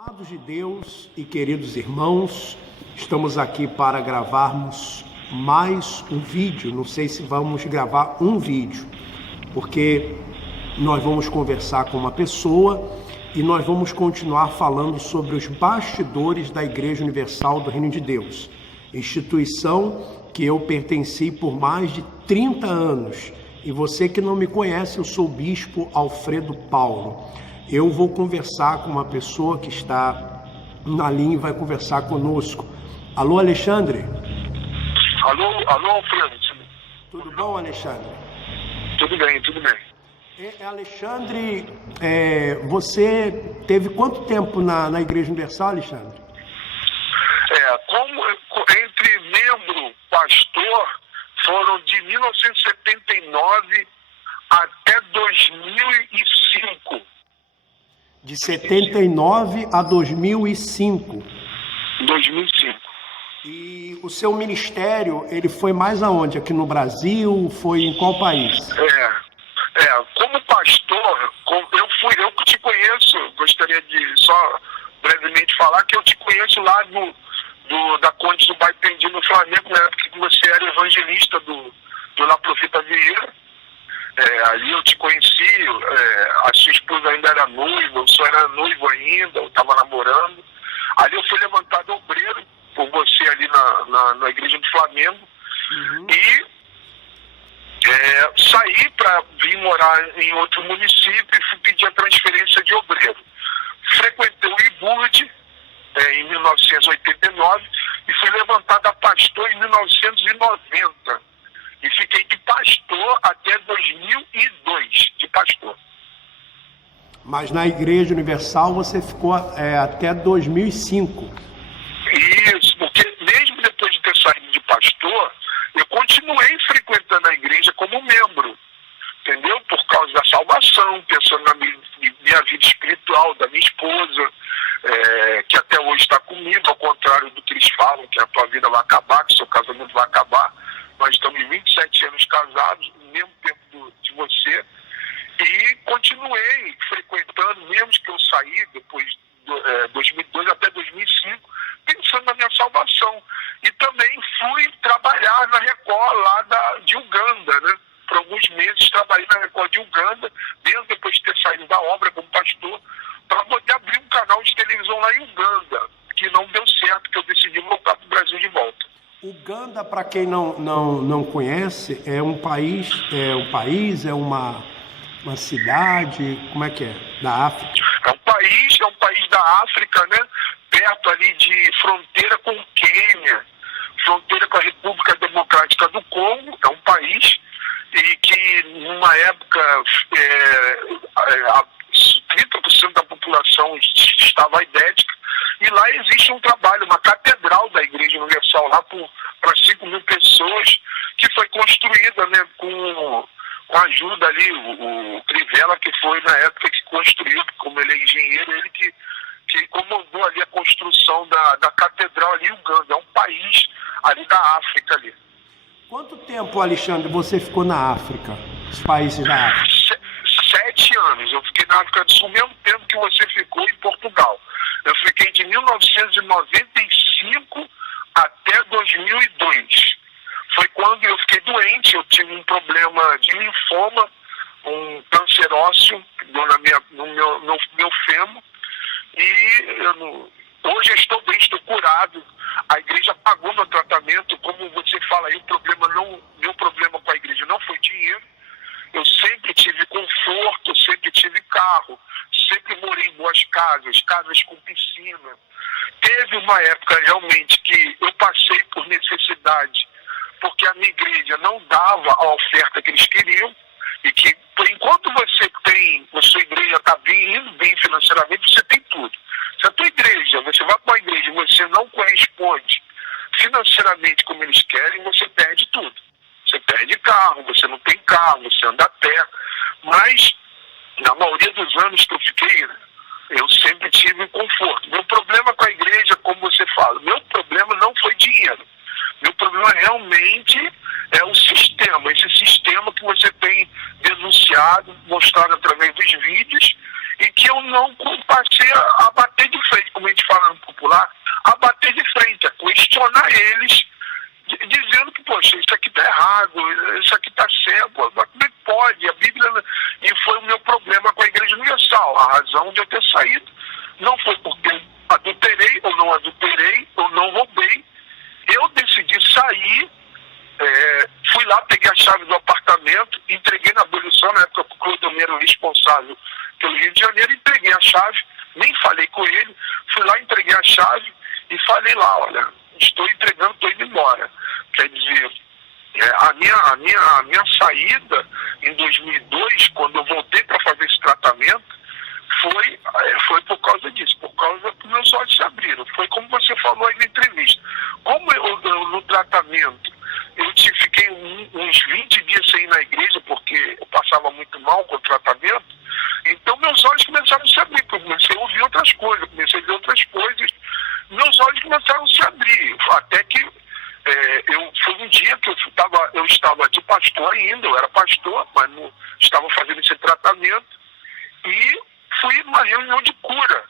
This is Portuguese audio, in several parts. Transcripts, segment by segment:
Amados de Deus e queridos irmãos, estamos aqui para gravarmos mais um vídeo. Não sei se vamos gravar um vídeo, porque nós vamos conversar com uma pessoa e nós vamos continuar falando sobre os bastidores da Igreja Universal do Reino de Deus, instituição que eu pertenci por mais de 30 anos. E você que não me conhece, eu sou o Bispo Alfredo Paulo. Eu vou conversar com uma pessoa que está na linha e vai conversar conosco. Alô, Alexandre? Alô, Alfredo. Tudo bom, Alexandre? Tudo bem, tudo bem. Alexandre, você teve quanto tempo na Igreja Universal, Alexandre? Como entre membro, pastor, foram de 1979 até 2005. De 79 a 2005. 2005. E o seu ministério, ele foi mais aonde? Aqui no Brasil? Foi em qual país? Como pastor, eu que te conheço, gostaria de só brevemente falar que eu te conheço lá da Conde do Baipendi no Flamengo, na época que você era evangelista do La Profeta Vieira. Ali eu te conheci, a sua esposa ainda era noiva, eu só era noivo ainda, eu estava namorando. Ali eu fui levantado obreiro por você ali na igreja do Flamengo. E saí para vir morar em outro município e fui pedir a transferência de obreiro. Frequentei o IBURD em 1989 e fui levantado a pastor em 1990. E fiquei de pastor até 2002, de pastor. Mas na Igreja Universal você ficou até 2005. Isso, porque mesmo depois de ter saído de pastor, eu continuei frequentando a igreja como membro, entendeu? Por causa da salvação, pensando na minha vida espiritual, da minha esposa, que até hoje está comigo, ao contrário do que eles falam, que a tua vida vai acabar, que o seu casamento vai acabar. Nós estamos 27 anos casados, no mesmo tempo de você, e continuei frequentando, mesmo que eu saí depois de 2002 até 2005, pensando na minha salvação. E também fui trabalhar na Record lá de Uganda, né? Por alguns meses trabalhei na Record de Uganda, mesmo depois de ter saído da obra como pastor, para poder abrir um canal de televisão lá em Uganda, que não deu certo, que eu decidi voltar para o Brasil de volta. Uganda, para quem não conhece, é uma cidade, como é que é? Da África? É um país da África, né? Perto ali de fronteira com o Quênia, fronteira com a República Democrática do Congo. É um país e que, numa época, 30% da população estava aidética. E lá existe um trabalho, uma catedral da Igreja Universal, lá para 5 mil pessoas, que foi construída, né, com a ajuda ali, o Crivella, que foi na época que construiu, como ele é engenheiro, ele que comandou ali a construção da catedral ali em Uganda. É um país ali da África ali. Quanto tempo, Alexandre, você ficou na África? Os países da África? 7 anos. Eu fiquei na África do Sul, o mesmo tempo que você ficou em Portugal. Eu fiquei de 1995 até 2002. Foi quando eu fiquei doente, eu tive um problema de linfoma, um câncer ósseo no meu fêmur. E hoje eu estou bem, estou curado. A igreja pagou meu tratamento. Como você fala aí, meu problema com a igreja não foi dinheiro. Eu sempre tive conforto, sempre tive carro, sempre morei em boas casas com piscina. Teve uma época realmente que eu passei por necessidade, porque a minha igreja não dava a oferta que eles queriam, e que, por enquanto a sua igreja está indo bem financeiramente, você tem tudo. Se a tua igreja, você vai para uma igreja e você não corresponde financeiramente como eles querem, você perde tudo. Você perde carro, você não tem carro, você anda a pé. Mas, na maioria dos anos que eu fiquei, eu sempre tive conforto. Meu problema com a igreja, como você fala, meu problema não foi dinheiro. Meu problema realmente é o sistema. Esse sistema que você tem denunciado, mostrado através dos vídeos, e que eu não passei a bater de frente. não foi porque eu adulterei ou não roubei. Eu decidi sair, fui lá, peguei a chave do apartamento, entreguei na abolição, na época que o Clodomiro era responsável pelo Rio de Janeiro, entreguei a chave, nem falei com ele, fui lá, entreguei a chave e falei lá, olha, estou entregando, estou indo embora. Quer dizer, a minha saída em 2002, quando eu voltei para fazer esse tratamento, foi por causa disso, por causa que meus olhos se abriram. Foi como você falou aí na entrevista. Como eu no tratamento, eu fiquei uns 20 dias sem ir na igreja, porque eu passava muito mal com o tratamento, então meus olhos começaram a se abrir, porque eu comecei a ouvir outras coisas, comecei a ver outras coisas, meus olhos começaram a se abrir, até que foi um dia que eu estava de pastor ainda, eu era pastor, mas não estava fazendo esse tratamento, e fui numa reunião de cura,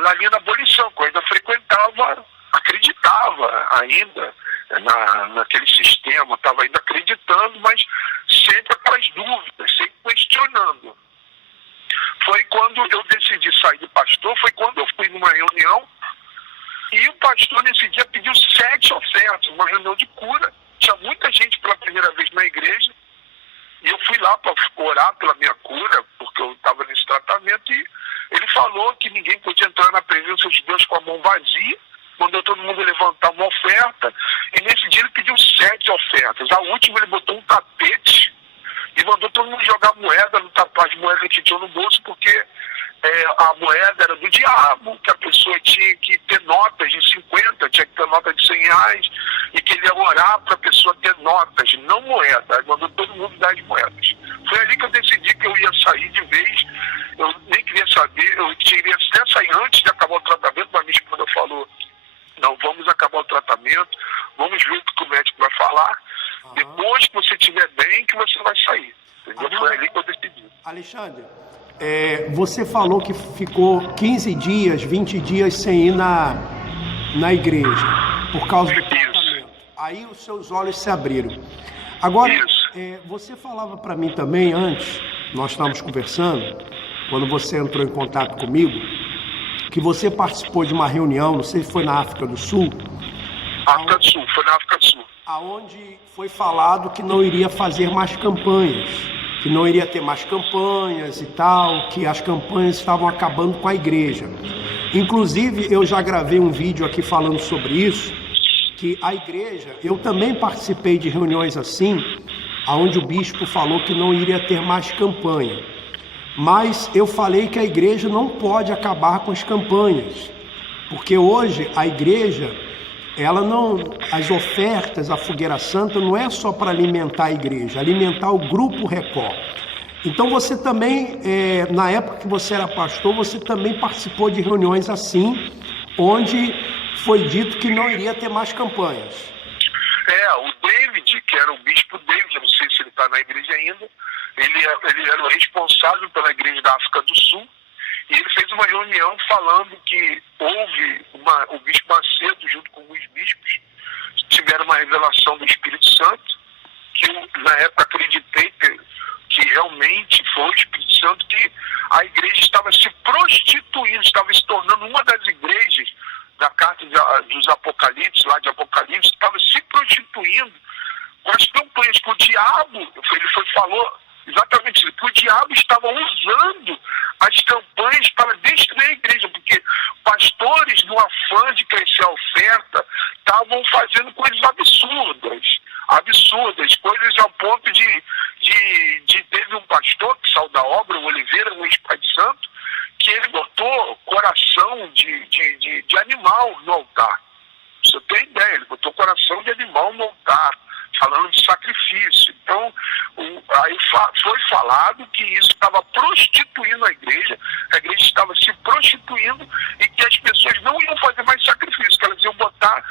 lá ali na abolição, que eu ainda frequentava, acreditava ainda naquele sistema, estava ainda acreditando, mas sempre com as dúvidas, sempre questionando. Foi quando eu decidi sair de pastor, foi quando eu fui numa reunião, e o pastor nesse dia pediu 7 ofertas, uma reunião de cura, tinha muita gente pela primeira vez na igreja, e eu fui lá para orar pela minha cura, porque eu estava nesse tratamento, e ele falou que ninguém podia entrar na presença de Deus com a mão vazia, mandou todo mundo levantar uma oferta, e nesse dia ele pediu 7 ofertas. A última ele botou um tapete e mandou todo mundo jogar moeda no tapete, moeda que tinha no bolso, porque a moeda era do diabo, que a pessoa tinha que ter notas de 50, tinha que ter nota de 100 reais, e que ele ia orar para a pessoa ter notas, não moeda. Aí mandou todo mundo dar as moedas. Foi ali que eu decidi que eu ia sair de vez, eu nem queria saber, eu queria até sair antes de acabar o tratamento, mas minha esposa falou, não, vamos acabar o tratamento, vamos ver o que o médico vai falar, depois que você estiver bem, que você vai sair. Entendeu? Foi ali que eu decidi. Alexandre, você falou que ficou 15 dias, 20 dias sem ir na igreja, por causa do tratamento. Isso. Aí os seus olhos se abriram. Agora, você falava para mim também antes, nós estávamos conversando, quando você entrou em contato comigo, que você participou de uma reunião, não sei se foi na África do Sul. África do Sul, foi na África do Sul. Aonde foi falado que não iria fazer mais campanhas, que não iria ter mais campanhas e tal, que as campanhas estavam acabando com a igreja. Inclusive, eu já gravei um vídeo aqui falando sobre isso, que a igreja, eu também participei de reuniões assim, onde o bispo falou que não iria ter mais campanha. Mas eu falei que a igreja não pode acabar com as campanhas, porque hoje a igreja, as ofertas, a Fogueira Santa não é só para alimentar a igreja, alimentar o Grupo Record. Então você também, na época que você era pastor, você também participou de reuniões assim, onde foi dito que não iria ter mais campanhas. O David, que era o bispo David, eu não sei se ele está na igreja ainda, ele era o responsável pela igreja da África do Sul, e ele fez uma reunião falando que houve o bispo Macedo, junto com alguns bispos, tiveram uma revelação do Espírito Santo, que eu, na época, acreditei que realmente foi o Espírito Santo, que a igreja estava se prostituindo, estava se tornando uma das igrejas da carta dos Apocalipse, lá de Apocalipse, estava se prostituindo com as campanhas que o diabo, falou exatamente isso, que o diabo estava usando as campanhas para destruir a igreja, porque pastores, no afã de crescer a oferta, estavam fazendo coisas absurdas, coisas ao ponto de teve um pastor que saiu da obra, o Oliveira, um ex-pai de santo, que ele botou coração de animal no altar. Você tem ideia, ele botou coração de animal no altar, falando de sacrifício. Então, aí foi falado que isso estava prostituindo a igreja estava se prostituindo e que as pessoas não iam fazer mais sacrifício, que elas iam botar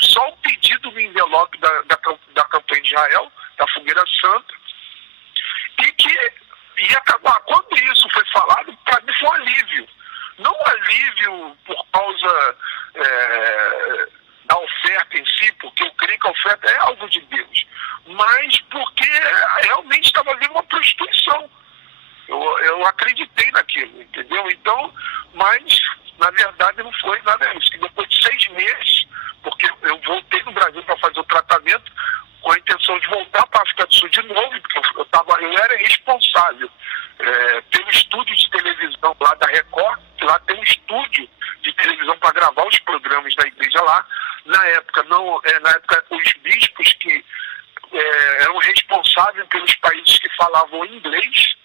só o pedido no envelope da campanha de Israel, da Fogueira Santa, e que ia acabar. Quando isso foi falado, para mim foi um alívio. Não um alívio por causa da oferta em si, porque eu creio que a oferta é algo de Deus, mas porque realmente estava havendo uma prostituição. Eu acreditei naquilo, entendeu? Então, mas, na verdade, não foi nada disso. E depois de 6 meses, porque eu voltei no Brasil para fazer o tratamento, com a intenção de voltar para a África do Sul de novo, porque eu era responsável pelo estúdio de televisão lá da Record, que lá tem um estúdio de televisão para gravar os programas da igreja lá. Na época, os bispos que eram responsáveis pelos países que falavam inglês,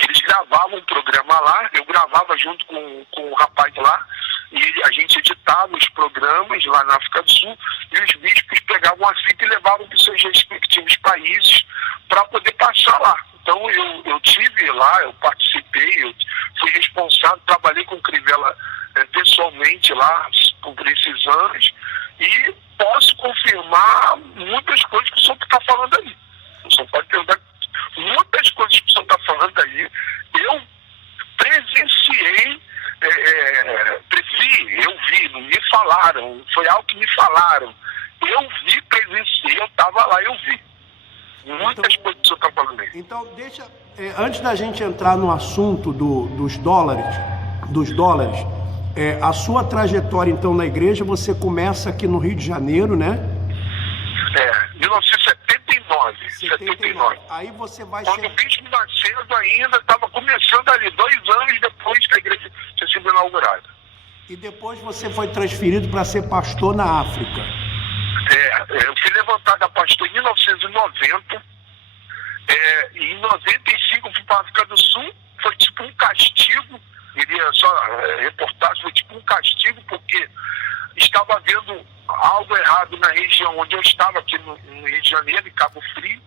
eles gravavam um programa lá, eu gravava junto com o rapaz lá, e a gente editava os programas lá na África do Sul, e os bispos pegavam a fita e levavam para os seus respectivos países para poder passar lá. Então eu tive lá, eu participei, eu fui responsável, trabalhei com o Crivella pessoalmente lá por esses anos, e posso confirmar muitas coisas que o senhor está falando aí. O senhor pode perguntar muitas coisas que o senhor está falando aí. Eu presenciei, eu vi, não me falaram, foi algo que me falaram. Eu vi, presenciei, eu estava lá, eu vi. Muitas coisas que o senhor está falando aí. Então, antes da gente entrar no assunto dos dólares, a sua trajetória, então, na igreja, você começa aqui no Rio de Janeiro, né? 1979. 79. Aí você vai Quando o Bispo Macedo ainda estava começando ali, 2 anos depois que a igreja tinha sido inaugurada. E depois você foi transferido para ser pastor na África. Eu fui levantado a pastor em 1990. E em 95 eu fui para a África do Sul. Foi tipo um castigo. Iria só reportar, foi tipo um castigo, porque estava havendo algo errado na região onde eu estava, aqui no Rio de Janeiro, em Cabo Frio,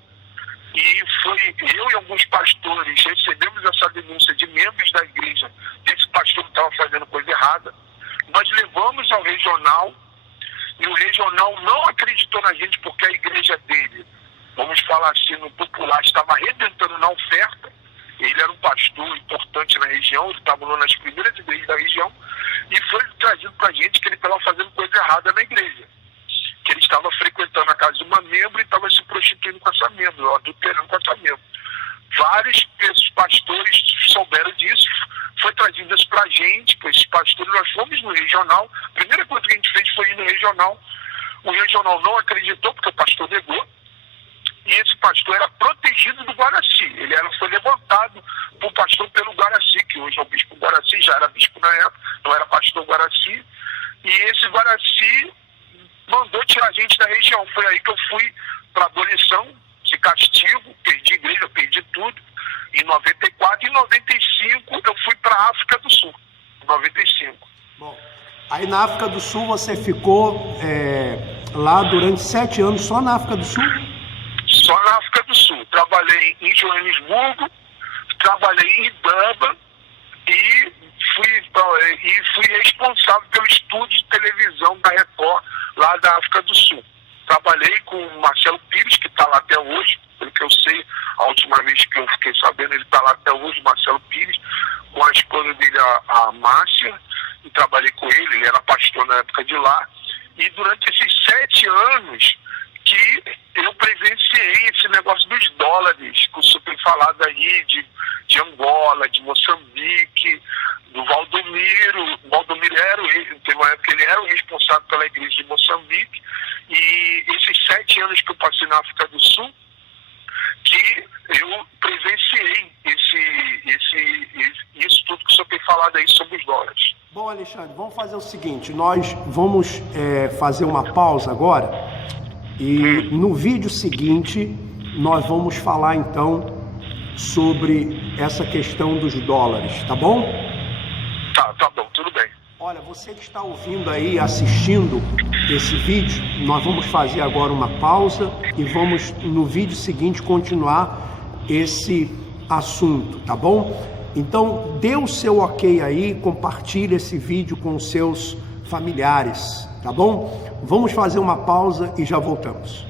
e foi eu e alguns pastores recebemos essa denúncia de membros da igreja que esse pastor estava fazendo coisa errada. Nós levamos ao regional, e o regional não acreditou na gente, porque a igreja dele, vamos falar assim, no popular, estava arrebentando na oferta. Ele era um pastor importante na região, ele estava nas primeiras igrejas da região, e foi trazido para a gente que ele estava fazendo coisa errada na igreja. Que ele estava frequentando a casa de uma membro e estava se prostituindo com essa membro, adulterando com essa membro. Vários pastores souberam disso, foi trazido isso para a gente, para esses pastores. Nós fomos no regional, a primeira coisa que a gente fez foi ir no regional. O regional não acreditou, porque o pastor negou. E esse pastor era protegido do Guaraci. Ele foi levantado por pastor pelo Guaraci, que hoje é o bispo Guaraci, já era bispo na época, não era pastor Guaraci. E esse Guaraci mandou tirar a gente da região. Foi aí que eu fui para abolição, de castigo, perdi igreja, perdi tudo. Em 94 e em 95 eu fui para a África do Sul. Em 95. Bom, aí na África do Sul você ficou lá durante 7 anos só na África do Sul? Só na África do Sul. Trabalhei em Joanesburgo, trabalhei em Ibamba e fui responsável pelo estúdio de televisão da Record lá da África do Sul. Trabalhei com o Marcelo Pires, que está lá até hoje, pelo que eu sei, a última vez que eu fiquei sabendo, ele está lá até hoje, Marcelo Pires, com a esposa dele, a Márcia, e trabalhei com ele era pastor na época de lá. E durante esses 7 anos que eu presenciei esse negócio dos dólares, que o senhor tem falado aí, de Angola, de Moçambique, do Valdomiro. O Valdomiro teve uma época que ele era o responsável pela igreja de Moçambique, e esses 7 anos que eu passei na África do Sul, que eu presenciei isso tudo que o senhor tem falado aí sobre os dólares. Bom, Alexandre, vamos fazer o seguinte, nós vamos fazer uma pausa agora, e no vídeo seguinte nós vamos falar então sobre essa questão dos dólares, tá bom? Tá bom, tudo bem. Olha, você que está ouvindo aí, assistindo esse vídeo, nós vamos fazer agora uma pausa e vamos no vídeo seguinte continuar esse assunto, tá bom? Então dê o seu ok aí, compartilhe esse vídeo com os seus familiares, tá bom? Vamos fazer uma pausa e já voltamos.